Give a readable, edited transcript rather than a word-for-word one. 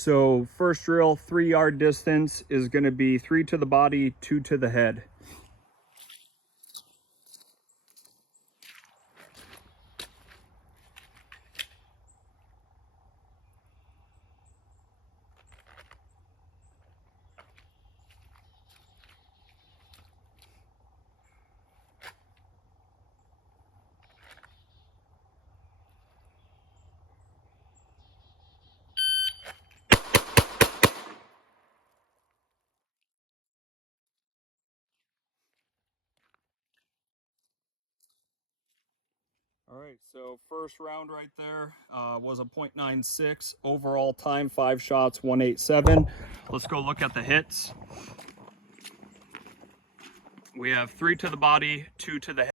So first drill, 3-yard distance is going to be 3 to the body, 2 to the head. All right, so first round right there was a .96. Overall time, 5 shots, 187. Let's go look at the hits. We have 3 to the body, 2 to the head.